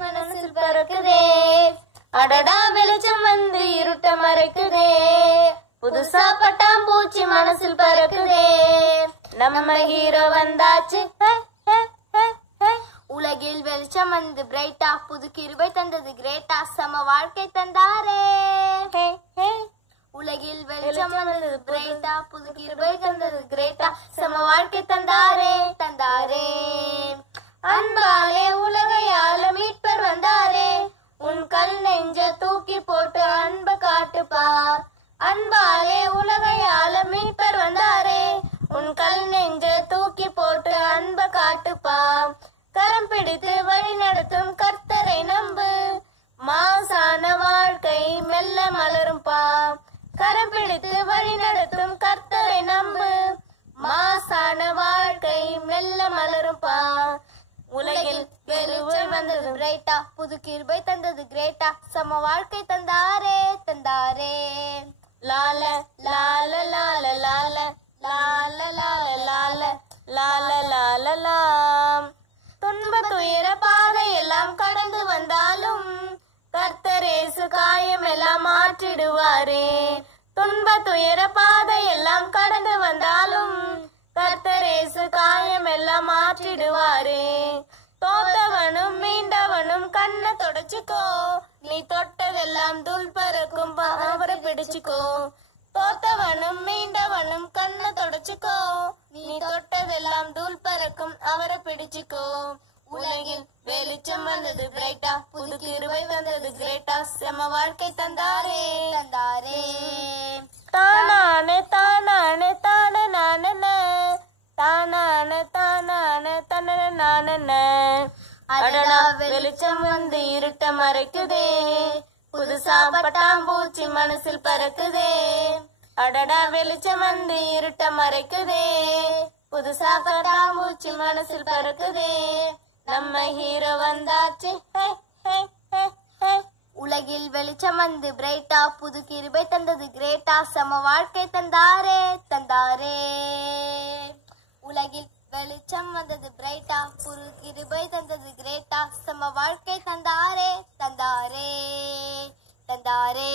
மனசில் பறக்குதே, அடடா வெளிச்சம் வந்து இருட்ட மறைக்குதே, புதுசா பட்டாம்பூச்சி மனசில் பறக்குதே, நம்ம ஹீரோ வந்தாச்சு. உலகில் வெளிச்சம் வந்து பிரைட்டா, புது கிருபை தந்தது கிரேட்டா, சம வாழ்க்கை தந்தாரே. உலகில் வெளிச்சம் வந்தது பிரைட்டா, புது கிருபை தந்தது கிரேட்டா, சம வாழ்க்கை தந்தாரே தந்தாரே. அன்பாலே உலகையால மீட்பர் வந்தாரே, உன் கல் நெஞ்ச தூக்கி போட்டு அன்ப காட்டுப்பார். அன்பாலே உலகையால மீட்பர் வந்தாரே, உன் கல் நெஞ்ச தூக்கி போட்டு அன்ப காட்டுப்பார். கரம் பிடித்து வழி நடத்தும் கர்த்தரை நம்பு, மாசான வாழ்க்கை மெல்ல மலரும் பா. கரம் பிடித்து வழி நடத்தும் கர்த்தரை நம்பு, மாசான வாழ்க்கை மெல்ல மலரும் பா. உலகில் வெளிச்சம் வந்தது பிரைட்டா, புது கிருபை தந்தது கிரேட்டா, சம வாழ்க்கை தந்தாரே தந்தாரே. லால லால லால லால லால லால லால லால லால லாம். துன்ப துயர பாதை எல்லாம் கடந்து வந்தாலும் கர்த்தரேசு காயம் எல்லாம் மாற்றிடுவாரே. துன்ப துயர பாதை எல்லாம் கடந்து வந்தாலும் கர்த்தரேசு காயம் எல்லாம் மாற்றிடுவாரே. தோத்தவனும் மீண்டவனும் கண்ணை தொடச்சுக்கோ, நீ தொட்டதெல்லாம் தூள் பறக்கும் அவரை பிடிச்சுக்கோ. தோத்தவனும் மீண்டவனும் கண்ணை தொடச்சுக்கோ, நீ தொட்டதெல்லாம் தூள் பறக்கும் அவரை பிடிச்சுக்கோ. உலகில் வெளிச்சம் வந்தது பிரைட்டா, புது கிருபை வந்தது கிரேட்டா, செம வாழ்க்கை தந்தாரே தந்தாரே. தானானே தானானே தானே நானே தானானே தானானே தன்ன நானே. அடடா வெளிச்சம் வந்து இருட்ட மறைக்குதே, புதுசா பட்டாம்பூச்சி மனசில் பறக்குதே. அடடா வெளிச்சம் வந்து இருட்ட மறைக்குதே, புதுசா பட்டாம்பூச்சி மனசில் பறக்குதே, நம்ம ஹீரோ வந்தாச்சு. உலகில் வெளிச்சம் வந்து பிரைட்டா, புது கிருபை தந்தது கிரேட்டா, சம வாழ்க்கை தந்தாரே தந்தாரே. உலகில் வெளிச்சம் வந்தது பிரைட்டா, புது கிருபை தந்தது கிரேட்டா, சம வாழ்க்கை தந்தாரே தந்தாரே தந்தாரே.